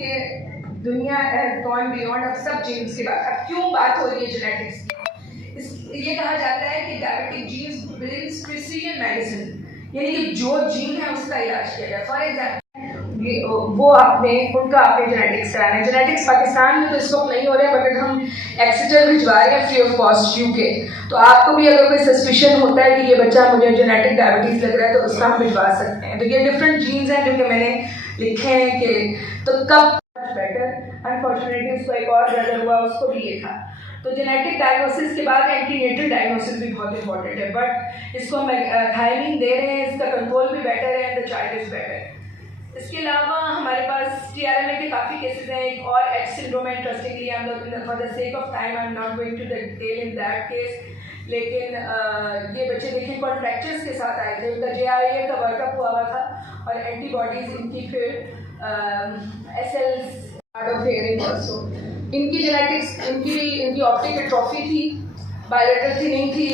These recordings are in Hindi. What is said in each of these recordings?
कि दुनिया हैज गॉन बियॉन्ड अब सब जीन्स के बाद। अब क्यों बात हो रही है जेनेटिक्स की? ये कहा जाता है कि diabetic genes brings precision medicine, यानी कि जो जीन है उसका इलाज किया जाए। फॉर एग्जाम्पल वो आपने जेनेटिक्स कराना है। जेनेटिक्स पाकिस्तान में तो इस वक्त नहीं हो रहे हैं, बट हम एक्सेटर भिजवा रहे हैं फ्री ऑफ कॉस्ट यूके। तो आपको भी अगर कोई सस्पिशन होता है कि ये बच्चा मुझे जेनेटिक डायबिटीज लग रहा है तो उसका हम भिजवा सकते हैं। तो ये डिफरेंट जीन्स हैं जो कि मैंने लिखे हैं कि तो कब बेटर। अनफॉर्चुनेटली उसको एक और ब्रदर हुआ, उसको भी ये था। तो जेनेटिक डायग्नोसिस के बाद एंटीनेटल डायग्नोसिस भी बहुत इंपॉर्टेंट है, बट इसको हम थायमीन दे रहे हैं, इसका कंट्रोल भी बेटर है and the child is better. इसके अलावा हमारे पास TRMA के काफ़ी केसेस हैं। एक और H सिंड्रोम है, interestingly I am for the sake of time I am not going to detail in that case. लेकिन ये बच्चे देखिए कॉन्ट्रैक्चर्स के साथ आए थे, उनका JIA का वर्कअप हुआ था और एंटीबॉडीज इनकी फिर SLs art of hearing also. इनकी जेनेटिक्स इनकी ऑप्टिक एट्रोफी थी, बायलेटरल थिनिंग थी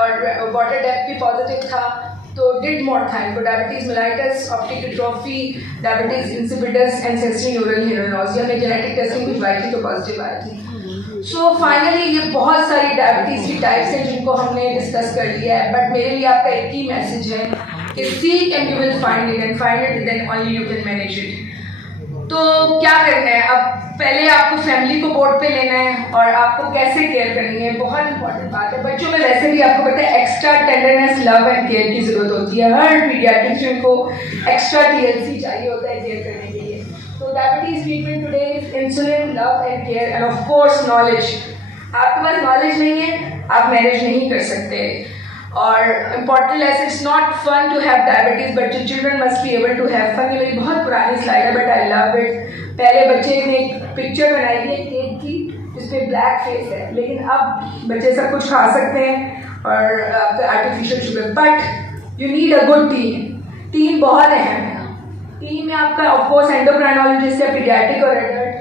और वाटर डेप्थ भी पॉजिटिव था। तो डिड मोरथाइन को diabetes mellitus, optic atrophy, diabetes insipidus and sensory neural हेयरोनोसिया में जेनेटिक टेस्टिंग भिजवाई थी तो पॉजिटिव आई थी। सो फाइनली ये बहुत सारी डायबिटीज की टाइप्स हैं जिनको हमने डिस्कस कर लिया है, बट मेरे लिए आपका एक ही मैसेज है कि seek and you will find it, and find it then only you can manage it. तो क्या करना है अब? पहले आपको फैमिली को बोर्ड पे लेना है और आपको कैसे केयर करनी है, बहुत इंपॉर्टेंट बात है। बच्चों में वैसे भी आपको पता है extra tenderness, love and care की जरूरत होती है। हर पीडियाट्रिशियन को एक्स्ट्रा TLC चाहिए होता है केयर करने के लिए। तो diabetes treatment today is insulin, love and care end of course knowledge. आपके पास नॉलेज नहीं है, आप मैनेज नहीं कर सकते। और इम्पॉर्टेंट है, it's not fun to have diabetes but children must be able to have fun. ये मेरी बहुत पुरानी स्लाइड है बट आई लव इट। पहले बच्चे ने एक पिक्चर बनाई है केक की जिसपे ब्लैक फेस है, लेकिन अब बच्चे सब कुछ खा सकते हैं और artificial sugar. But you need a good team बहुत अहम है। टीम में आपका ऑफकोर्स एंडोक्राइनोलॉजिस्ट है, पीडियाट्रिक और एडल्ट,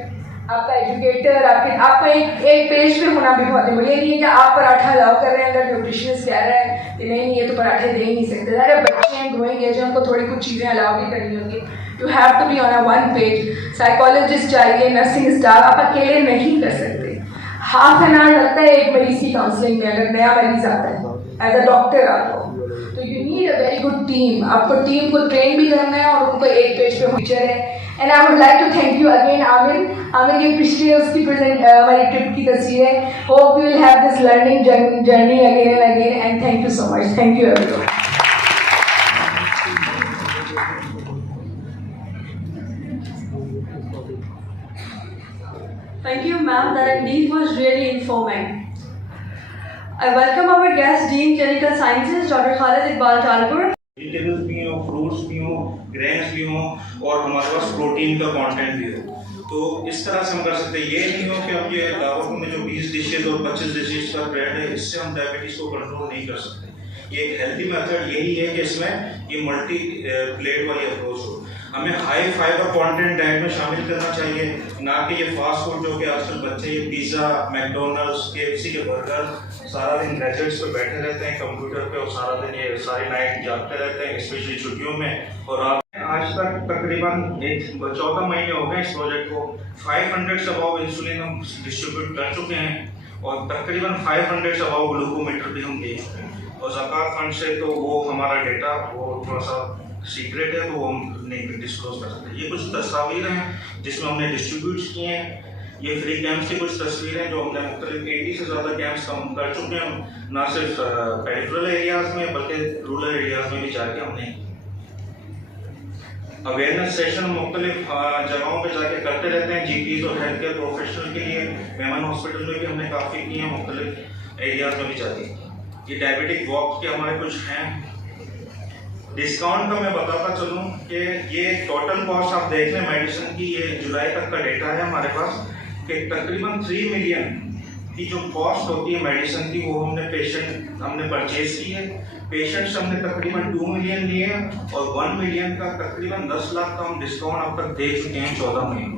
आपका एजुकेटर, आपका एक पेज पे होना भी बहुत इम्पोर्टेंट। ये नहीं है कि आप पराठा अलाउ कर रहे हैं, अगर न्यूट्रिशनिस्ट कह रहा है कि नहीं ये तो पराठे दे ही नहीं सकते। अरे बच्चे हैं, ग्रोइंग एज है, उनको थोड़ी कुछ चीज़ें अलाउ भी करनी होंगी। You have to be on a one page. Psychologist चाहिए, नर्सिंग स्टाफ, आप अकेले नहीं कर सकते। हाफ एन आवर लगता है एक मरीज की काउंसलिंग में, अगर नया मरीज आता है एज अ डॉक्टर आपको। तो you need a very good team. आपको टीम को ट्रेन भी करना है और उनको एक पेज पे टीचर है। And I would like to thank you again Aamir ये पिछले उसकी हमारी ट्रिप की तस्वीर है। Hope you will have this learning journey again and again and thank you so much. Thank you everyone. Thank you, ma'am. That indeed was really informang. I welcome our guest, Dean Clinical Sciences, Dr. Khalid Iqbal Talpur. Vegetables भी हो, फ्रूट्स भी हो, ग्रेन्स भी हो और हमारे पास प्रोटीन का कंटेंट भी हो। तो इस तरह से हम कर सकते हैं। ये नहीं हो कि हम ये दावत में जो 20 डिशेज और 25 डिशेज का ब्रेड है, इससे हम डायबिटीज को कंट्रोल नहीं कर सकते। ये एक हेल्थी मेथड यही है कि इसमें ये मल्टी प्लेट वाली अप्रोच हो। हमें हाई फाइबर कंटेंट डाइट में शामिल करना चाहिए, ना कि ये फास्ट फूड जो कि आजकल बच्चे ये पिज़्ज़ा, मैकडोनल्ड्स, KFC के बर्गर सारा दिन गैजेट्स पे बैठे रहते हैं कंप्यूटर पे और सारा दिन ये सारी नाइट जागते रहते हैं, स्पेशली छुट्टियों में। और आज तक तकरीबन 14 महीने हो गए इस प्रोजेक्ट को। 500 से अबाव इंसुलिन हम डिस्ट्रीब्यूट कर चुके हैं और तकरीबन 500 से अबाव ग्लूकोमीटर भी हम दे चुके हैं। और ज़कात फंड से तो वो हमारा डेटा वो थोड़ा सा सीक्रेट है, तो वो हम नहीं डिस्क्लोज कर सकते। ये कुछ तस्वीरें हैं जिसमें हमने डिस्ट्रीब्यूट किए हैं। ये फ्री कैंप्स की कुछ तस्वीरें जो हमने मुख्तलिफ 80 से ज़्यादा कैंप्स हम कर चुके हैं, ना सिर्फ पेरिफेरल एरियाज़ में बल्कि रूरल एरियाज़ में भी जाके हमने अवेयरनेस सेशन मुख्तलिफ जगहों पे जाके करते रहते हैं। GPs और हेल्थ केयर प्रोफेशनल के लिए मेमन हॉस्पिटल में भी हमने काफ़ी किए हैं, मुख्तलिफ एरियाज़ में भी जाके। ये डायबिटिक वॉक के हमारे कुछ हैं। डिस्काउंट का मैं बताता चलूँ कि ये टोटल कॉस्ट आप देख लें मेडिसिन की, ये जुलाई तक का डेटा है हमारे पास कि तकरीबन 3 मिलियन की जो कॉस्ट होती है मेडिसिन की वो हमने परचेज की है। पेशेंट्स हमने तकरीबन 2 मिलियन लिए हैं और 1 मिलियन का तकरीबन 10 लाख का हम डिस्काउंट अब तक दे चुके हैं 14 महीनों।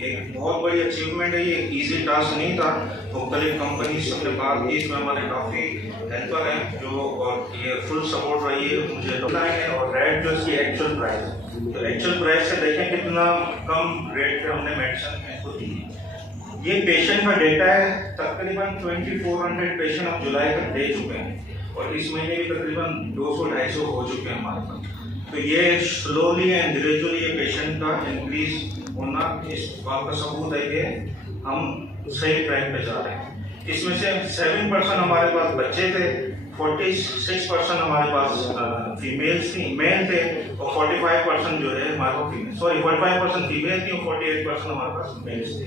एक बहुत बड़ी अचीवमेंट है, ये इजी टास्क नहीं था। मुख्तलिफ कंपनी से हमने बात की, इसमें हमारे काफ़ी हेल्पर हैं जो और ये फुल सपोर्ट रही है मुझे। और रेड जो इसकी एक्चुअल प्राइस तो एक्चुअल प्राइस से देखें कितना कम रेट पे हमने मेडिसिन इनको दी। ये पेशेंट का डेटा है, तकरीबन 2400 पेशेंट हम जुलाई तक दे चुके हैं और इस महीने भी तकरीबन 200-250 हो चुके हैं हमारे पास। तो ये स्लोली एंड ग्रेजुअली ये पेशेंट का इंक्रीज होना इस बात का सबूत है कि हम सही ट्रैक पे जा रहे हैं। इसमें से 7% हमारे पास बच्चे थे, 46% हमारे पास फीमेल्स थी, मेल थे और 45% जो है हमारे पास फीमेल, 45% फीमेल थी और 48% हमारे पास मेल्स थे।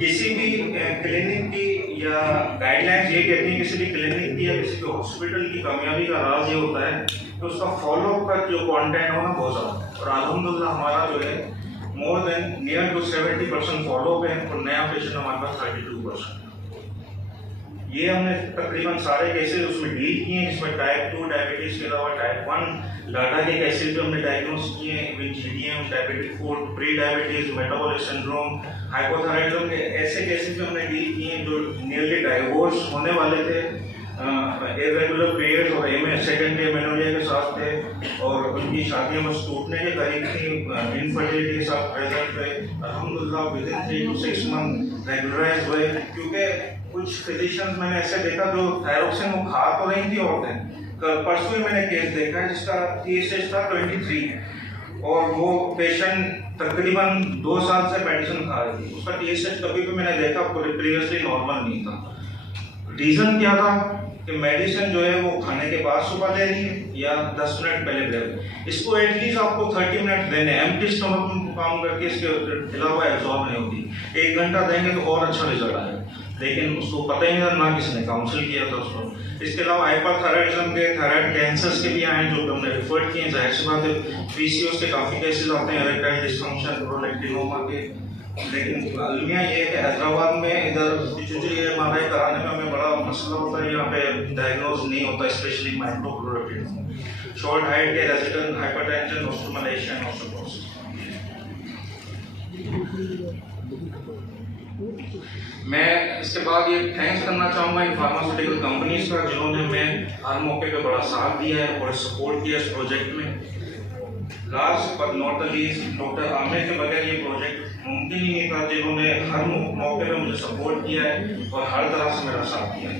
किसी भी क्लिनिक की या गाइडलाइंस ये कहती है किसी भी क्लिनिक की या किसी भी हॉस्पिटल की कामयाबी का राज ये होता है कि उसका फॉलोअप का जो कंटेंट होना बहुत ज़्यादा है और अल्हम्दुलिल्लाह हमारा जो है more than near to 70% follow up है और नया पेशेंट हमारे पास 32%। ये हमने तकरीबन सारे केसेस उसमें डील किए हैं, जिसमें टाइप 2 डायबिटीज़ के अलावा टाइप 1 डाटा के केसेस भी हमने डायग्नोस किए हैं, GDM, diabetic food, pre diabetes, metabolic syndrome, hypothyroidism के ऐसे केसेस भी हमने डील किए हैं जो नियरली डाइवोर्स होने वाले थे, इरेगुलर पीरियड्स और सेकेंडरी एमेनोरिया के साथ थे और उनकी शादियां बस टूटने के करीब थी, इनफर्टिलिटी के साथ प्रेजेंट थे। अल्हम्दुलिल्लाह within 3 to 6 month regularise हुए, क्योंकि कुछ फिजिशियंस मैंने ऐसे देखा जो थायरोक्सिन वो खा तो रही थी औरतें। परसों ही मैंने केस देखा है जिसका TSH था 23 और वो पेशेंट तकरीबन 2 साल से मेडिसिन खा रही थी, उसका TSH कभी भी मैंने देखा प्रीवियसली नॉर्मल नहीं था। रीज़न क्या था कि मेडिसिन जो है वो खाने के बाद सुबह ले रही है या 10 मिनट पहले ले रही है। इसको एटलीस्ट आपको 30 मिनट देने, एम्प्टी स्टमक में काम करके इसके अलावा एब्जॉर्ब नहीं होती। 1 घंटा देंगे तो और अच्छा रिजल्ट आएगा, लेकिन उसको पता ही नहीं था, ना किसी ने काउंसिल किया था उसको। इसके अलावा हाइपरथायराइडिज्म के, थायराइड कैंसर्स के भी आए हैं जो हमने रिफर किए हैं। जाहिर सी बात है PCOS के काफ़ी केसेस आते हैं, इरेक्टाइल डिस्फंक्शन, प्रोलैक्टिनोमा के। लेकिन अलमिया ये है कि हैदराबाद में इधर पिट्यूटरी MRI कराने में हमें बड़ा मसला होता है, यहाँ पे डायग्नोज नहीं होता, स्पेशली माइक्रोप्रोलैक्टिन, शॉर्ट हाइट के रेजिडेंट हाइपरटेंशन, ऑस्टोमलाइजेशन, ऑस्टियोपोरोसिस। मैं इसके बाद ये थैंक्स करना चाहूँगा इन फार्मास्यूटिकल कंपनीज का जिन्होंने हमें हर मौके पे बड़ा साथ दिया है और सपोर्ट किया इस प्रोजेक्ट में। Last but not the least, doctor Aamir के बगैर ये प्रोजेक्ट मुमकिन ही नहीं था, जिन्होंने हर मौके पे मुझे सपोर्ट किया है और हर तरह से मेरा साथ दिया है।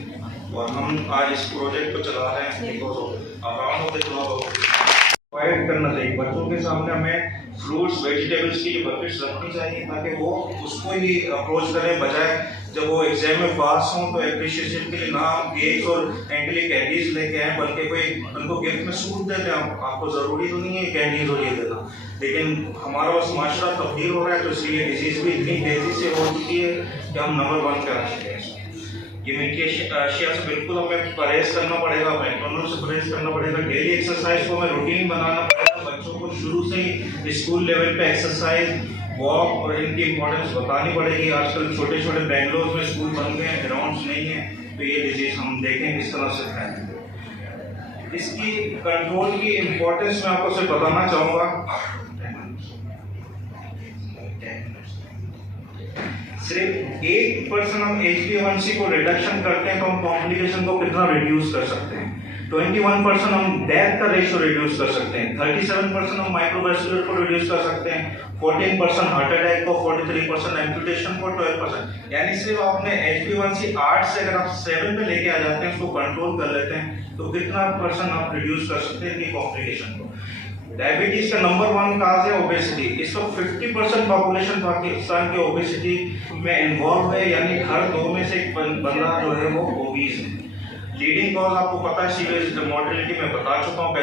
और हम आज इस प्रोजेक्ट को चला रहे हैं because of around of the provide करना चाहिए बच्चों के सामने। हमें फ्रूट्स वेजिटेबल्स की बकेट्स रखनी चाहिए ताकि वो उसको ही अप्रोच करें, बजाय जब वो एग्जाम में पास हों तो एप्रिशिएशन के लिए ना हम केक्स और कैंडी कैंडीज लेके आए, बल्कि कोई उनको गिफ्ट में सूट देते हैं। आपको ज़रूरी तो नहीं है कैंडीज और ये देना, लेकिन हमारा बस माशरा तब्दील हो रहा है तो इसलिए डिजीज़ भी इतनी तेज़ी से हो चुकी है कि हम नंबर 1 पे आ चुके हैं। ये मीठी अशिया से बिल्कुल हमें परहेज करना पड़ेगा, मैकडोनल्ड से परहेज करना पड़ेगा, डेली एक्सरसाइज को हमें रूटीन बनाना पड़ेगा, बच्चों को शुरू से ही स्कूल लेवल पे एक्सरसाइज, वॉक और इनकी इंपॉर्टेंस बतानी पड़ेगी। आजकल छोटे छोटे बेंगलोर में स्कूल बन गए हैं, ग्राउंड्स नहीं है, तो ये डिजीज हम देखें किस तरह से फैलती। इसकी कंट्रोल की इंपॉर्टेंस मैं आपको सिर्फ बताना चाहूँगा। सिर्फ 1% हम HbA1c को रिडक्शन करते हैं तो हम कॉम्प्लिकेशन को कितना रिड्यूस कर सकते हैं। 21% हम डेथ का रेशियो रिड्यूस कर सकते हैं, 37% हम माइक्रोवेस्कुलर को रिड्यूस कर सकते हैं, 14% हार्ट अटैक को, 43% एम्पुटेशन को, 12%। यानी सिर्फ आपने HbA1c 8 से अगर आप 7 पे लेके आ जाते हैं, उसको कंट्रोल कर लेते हैं, तो कितना % आप रिड्यूस कर सकते हैं इनकी कॉम्प्लिकेशन को। डायबिटीज का नंबर 1 काज है ओबेसिटी। इस वक्त 50% पॉपुलेशन पाकिस्तान के ओबेसिटी में इन्वॉल्व है, यानी हर 2 में से एक बंदा जो है वो ओबीज है। लीडिंग कॉज आपको पता है सीवियर मोर्टेलिटी में बता चुका हूँ।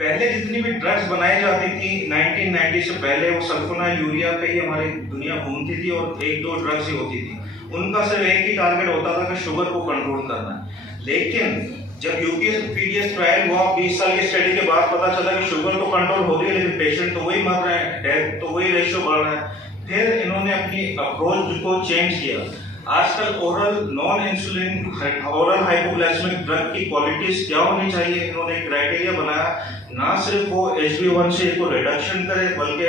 पहले जितनी भी ड्रग्स बनाई जाती थी 1990 से पहले, वो सल्फोनाइल यूरिया पे ही हमारी दुनिया घूमती थी और 1-2 ड्रग्स ही होती थी। उनका सिर्फ एक ही टारगेट होता था कि शुगर को कंट्रोल करना है। लेकिन जब UPSPDS ट्रायल हुआ 20 साल की स्टडी के बाद पता चला कि शुगर तो कंट्रोल हो रही है लेकिन पेशेंट तो वही मर रहे हैं, डेथ तो वही रेशियो बढ़ रहा है। फिर इन्होंने अपनी अप्रोच को चेंज किया। आजकल oral non insulin oral hypoglycaemic drug की क्वालिटीज क्या होनी चाहिए, इन्होंने एक क्राइटेरिया बनाया। ना सिर्फ वो HbA1c को रिडक्शन करे बल्कि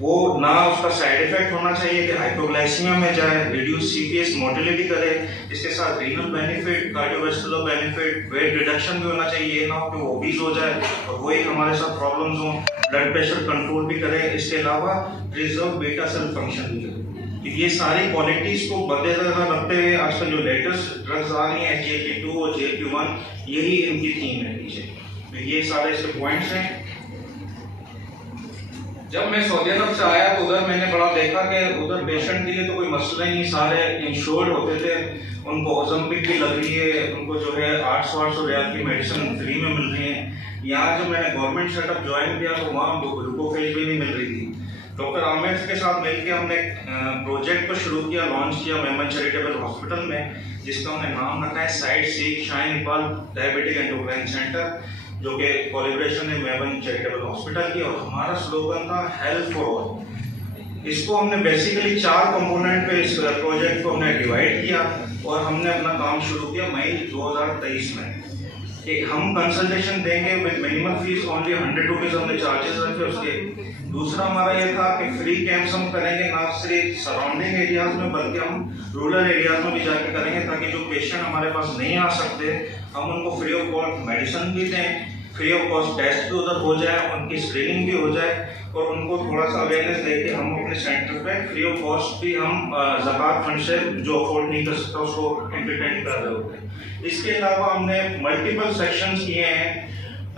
वो ना उसका साइड इफेक्ट होना चाहिए कि हाइपोग्लाइसीमिया में जाए, रिड्यूस सीपीएस मोटिलिटी करे, इसके साथ renal benefit, cardiovascular benefit, weight reduction भी होना चाहिए, ये ना हो कि वो ओबीज हो जाए और वही हमारे साथ प्रॉब्लम्स हों, ब्लड प्रेशर कंट्रोल भी करे, इसके अलावा प्रिजर्व बीटा सेल फंक्शन भी करे। ये सारी क्वालिटीज को मद्देनजर रखते हुए आजकल जो लेटेस्ट ड्रग्स आ रही हैं SGLT2 और GLP-1, यही इनकी थीम है पीछे। तो ये सारे इसके पॉइंट्स हैं। जब मैं सऊदी अरब से आया तो उधर मैंने बड़ा देखा कि उधर पेशेंट के लिए तो कोई मसला ही नहीं, सारे इंश्योर्ड होते थे, उनको ओज़म्पिक भी लग रही है, उनको जो है 800 रियाल की मेडिसिन फ्री में मिल रही है। यहाँ जब मैंने गवर्नमेंट सेटअप ज्वाइन किया तो वहाँ ग्लूकोफेज भी नहीं मिल रही थी। डॉक्टर आमिर के साथ मिलकर हमने प्रोजेक्ट को शुरू किया, लॉन्च किया मेमन चैरिटेबल हॉस्पिटल में, जिसका हमने नाम रखा है साइड सीख shine Iqbal diabetic endocrine centre, जो कि कोलैबोरेशन है मेमन चैरिटेबल हॉस्पिटल की, और हमारा स्लोगन था हेल्थ फॉर ऑल। इसको हमने बेसिकली 4 कंपोनेंट पे इस प्रोजेक्ट को हमने डिवाइड किया और हमने अपना काम शुरू किया मई 2023 में कि हम कंसल्टेशन देंगे with minimum fees only 100 rupees हमने चार्जेस रखे उसके। दूसरा हमारा ये था कि फ्री कैंप्स हम करेंगे ना सिर्फ सराउंडिंग एरियाज में बल्कि हम रूरल एरियाज में भी जाके करेंगे, ताकि जो पेशेंट हमारे पास नहीं आ सकते हम उनको फ्री ऑफ कॉस्ट मेडिसिन भी दें, फ्री ऑफ कॉस्ट टेस्ट भी उधर हो जाए, उनकी स्क्रीनिंग भी हो जाए और उनको थोड़ा सा अवेयरनेस देके हम अपने सेंटर पे फ्री ऑफ कॉस्ट भी हम ज़कात फंड से जो अफोर्ड नहीं कर सकता उसको एंटरटेन कर रहे होते हैं। इसके अलावा हमने मल्टीपल सेक्शंस किए हैं,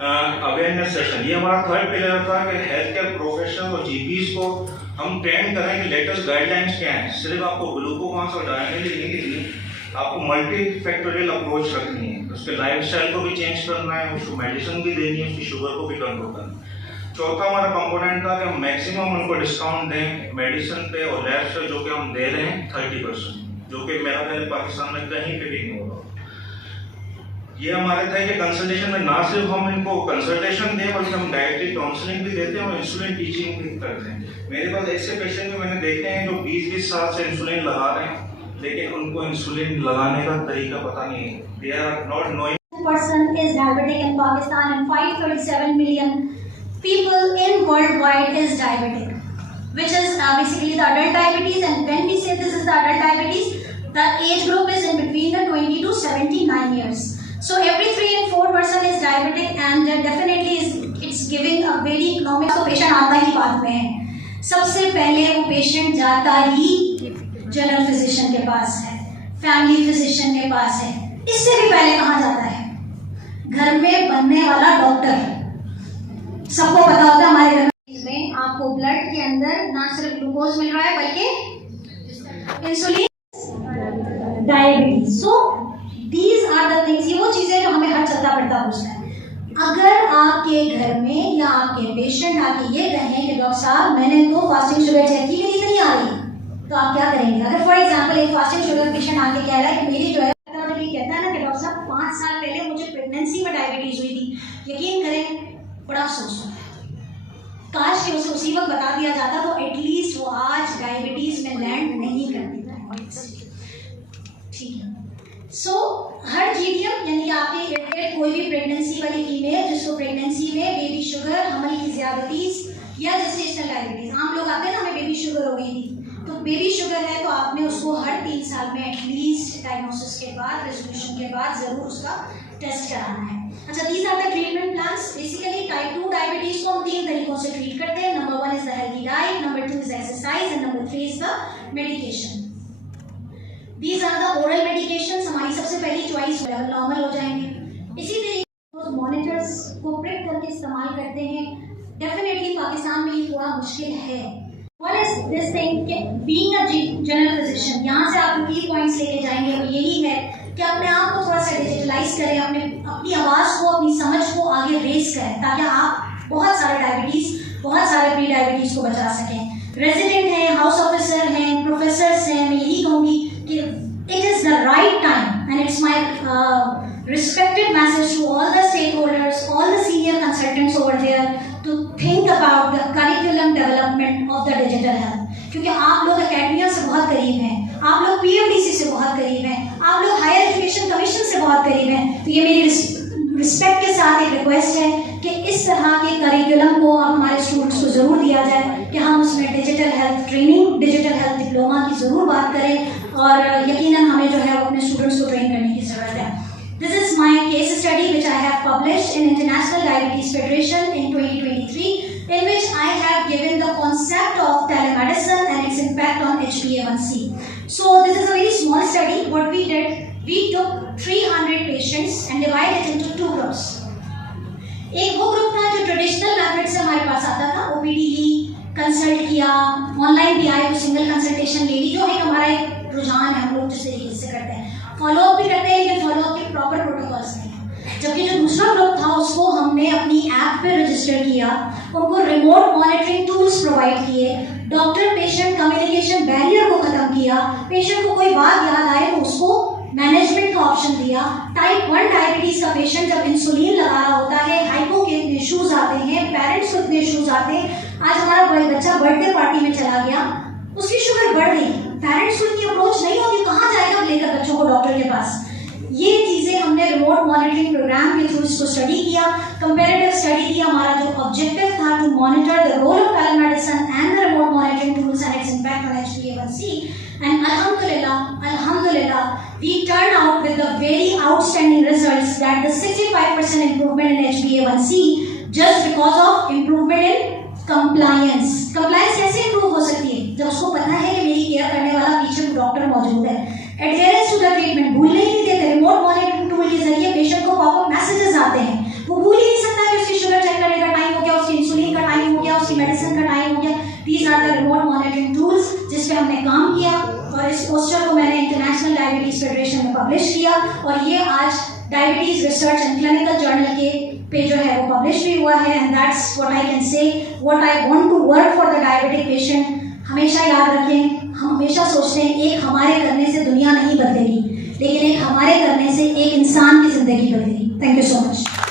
अवेयरनेस सेशन, ये हमारा थर्ड पिलर था कि हेल्थ केयर प्रोफेशनल और जीपीज को हम ट्रेन करें कि लेटेस्ट गाइडलाइंस क्या हैं। सिर्फ आपको ग्लूकोमास और डायनेलिक नहीं देनी, आपको मल्टी फैक्टोरियल अप्रोच रखनी है, उसके लाइफस्टाइल को भी चेंज करना है, उसको मेडिसिन भी देनी है, उसकी शुगर को भी कंट्रोल करना है। चौथा हमारा कंपोनेंट था कि हम मैक्सिमम उनको डिस्काउंट दें मेडिसिन पे और लैब से, जो कि हम दे रहे हैं 30%, जो कि मेरा ख्याल पाकिस्तान में कहीं पे भी नहीं हो रहा। ये हमारे थे कि कंसल्टेशन में ना सिर्फ हम इनको कंसल्टेशन दें बल्कि हम डायरेक्टली काउंसलिंग भी देते हैं और इंसुलिन टीचिंग भी करते हैं। मेरे पास ऐसे पेशेंट भी मैंने देखे हैं जो 20-20 साल से इंसुलिन लगा रहे हैं, लेकिन उनको इंसुलिन लगाने का तरीका पता नहीं है। They are not knowing. Person is diabetic in Pakistan and 537 million people in worldwide is diabetic, which is basically the adult diabetes. And when we say this is the adult diabetes, the age group is in between the 20 to 79 years. So every 3 and 4 person is diabetic, and definitely it's giving a very economic. So patient आता ही बाद में है, सबसे पहले वो patient जाता ही जनरल फिजिशियन के पास है, फैमिली फिजिशियन के पास है, इससे भी पहले कहाँ जाता है? घर में बनने वाला डॉक्टर। सबको पता होता है हमारे घर में आपको ब्लड के अंदर ना सिर्फ ग्लूकोज मिल रहा है बल्कि insulin, diabetes. So these are the things, ये वो चीजें जो हमें हर चलता फिरता पूछता है। अगर आपके घर में या आपके पेशेंट आके ये कहें कि डॉक्टर साहब मैंने तो फास्टिंग शुगर चेक की मेरी इतनी आ रही है, तो आप क्या करेंगे? अगर फॉर एग्जांपल एक फास्टिंग शुगर पेशेंट आके कह रहा है कि मेरी जो है, कहता है ना कि डॉक्टर साहब 5 साल पहले मुझे प्रेगनेंसी में डायबिटीज हुई थी, यकीन करें बड़ा अफसोस होता है। काश कि उसे उसी वक्त बता दिया जाता तो एटलीस्ट वो आज डायबिटीज में लैंड नहीं कर देता। ठीक है। सो हर जीडीएम यानी कि आपके इर्द कोई भी प्रेगनेंसी वाली फीमेल जिसको प्रेगनेंसी में बेबी शुगर, हमल की ज्यादतीज या जेस्टेशनल डायबिटीज, आम लोग आते हैं ना हमें बेबी शुगर हो गई थी, तो बेबी शुगर है तो आपने उसको हर 3 साल में एटलीस्ट डायग्नोसिस के बाद, रेजोल्यूशन के बाद जरूर उसका टेस्ट कराना है। अच्छा, these are the treatment plans. Basically type 2 diabetes को हम 3 तरीकों से ट्रीट करते हैं। Number 1 is the healthy diet, number 2 is exercise and number 3 is the medication. These are the oral medications. हमारी सबसे पहली चॉइस लेवल नॉर्मल हो जाएंगे। इसी तरीके मॉनिटर्स को प्रिक करके इस्तेमाल करते हैं। डेफिनेटली पाकिस्तान में ये थोड़ा मुश्किल है। One is this thing कि being a general physician, यहाँ से आप की पॉइंट्स लेके जाएंगे वो यही है कि अपने आप को थोड़ा सा डिजिटलाइज करें, अपनी आवाज़ को, अपनी समझ को आगे रेस करें, ताकि आप बहुत सारे डायबिटीज़, बहुत सारे प्री डायबिटीज़ को बचा सकें। रेजिडेंट हैं, हाउस ऑफिसर हैं, प्रोफेसर्स हैं, मैं यही कहूँगी कि it is the right time and it's my respected message to all the stakeholders, all the senior consultants over there to think about the curriculum development of the digital health. क्योंकि आप लोग एकेडमिया से बहुत करीब हैं, आप लोग PMDC से बहुत करीब हैं, आप लोग हायर एजुकेशन कमीशन से बहुत करीब हैं, तो ये मेरी रिस्पेक्ट के साथ एक रिक्वेस्ट है कि इस तरह के करिकुलम को हमारे स्टूडेंट्स को ज़रूर दिया जाए कि हम उसमें digital health training, digital health diploma की ज़रूर बात करें और यकीनन हमें जो है वो अपने स्टूडेंट्स को ट्रेन करने की ज़रूरत है. This is my case study which I have published in International Diabetes Federation in 2023, in which I have given the concept of telemedicine and its impact on HbA1c. So this is a very small study. What we did, we took 300 patients and divided it into two groups. एक वो ग्रुप था जो ट्रेडिशनल मेथड से हमारे पास आता था, ओपीडी ली, कंसल्ट किया, ऑनलाइन भी आए तो सिंगल कंसल्टेशन ले ली, जो है हमारा एक रुझान है, हम लोग जिस तरीके से करते हैं. फॉलोअप भी करते हैं लेकिन फॉलोअप के प्रॉपर प्रोटोकॉल्स नहीं हैं. जबकि जो दूसरा ग्रुप था उसको हमने अपनी ऐप पे रजिस्टर किया, उनको रिमोट मॉनिटरिंग टूल्स प्रोवाइड किए, डॉक्टर पेशेंट कम्युनिकेशन बैरियर को खत्म किया, पेशेंट को कोई बात याद आए तो उसको मैनेजमेंट का ऑप्शन दिया. टाइप 1 डायबिटीज का पेशेंट जब इंसुलिन लगा रहा होता है, हाइपो के इतने इशूज आते हैं, पेरेंट्स को इतने इशूज आते हैं. आज हमारा बच्चा बर्थडे पार्टी में चला गया, उसकी शुगर बढ़ गई, पेरेंट्स को इतनी अप्रोच नहीं होती, कहाँ जाएगा लेकर बच्चों को डॉक्टर के पास. ये चीज़ें हमने रिमोट मॉनिटरिंग प्रोग्राम के थ्रू इसको स्टडी किया, कंपेरेटिव स्टडी किया. हमारा जो ऑब्जेक्टिव था to monitor the role of telemedicine and the remote monitoring tools and its impact on HbA1c. And alhamdulillah, we turned out with the very outstanding results that the 65% improvement in HbA1c just because of improvement in compliance. Compliance कैसे improve हो सकती है? जब उसको पता है कि मेरी केयर करने वाला पीछे डॉक्टर मौजूद है. Adherence to the treatment, भूलने ही नहीं देते. रिमोट मॉनिटरिंग टूल के जरिए पेशेंट को पॉपअप मैसेजेस आते हैं, वो भूल ही नहीं सकता कि उसकी शुगर चेक करने का टाइम हो गया, उसकी इंसुलिन का टाइम हो गया, उसकी मेडिसिन का टाइम हो गया. These are the remote monitoring tools जिस पे हमने काम किया और इस पोस्टर को मैंने इंटरनेशनल डायबिटीज फेडरेशन में पब्लिश किया और ये आज diabetes research and clinical journal के पे जो है वो पब्लिश भी हुआ है. And that's what I can say, what I want to work for the diabetic patient. हमेशा याद रखें, हम हमेशा सोचते हैं एक हमारे करने से दुनिया नहीं बदलेगी, लेकिन एक हमारे करने से एक इंसान की जिंदगी बदलेगी. Thank you so much.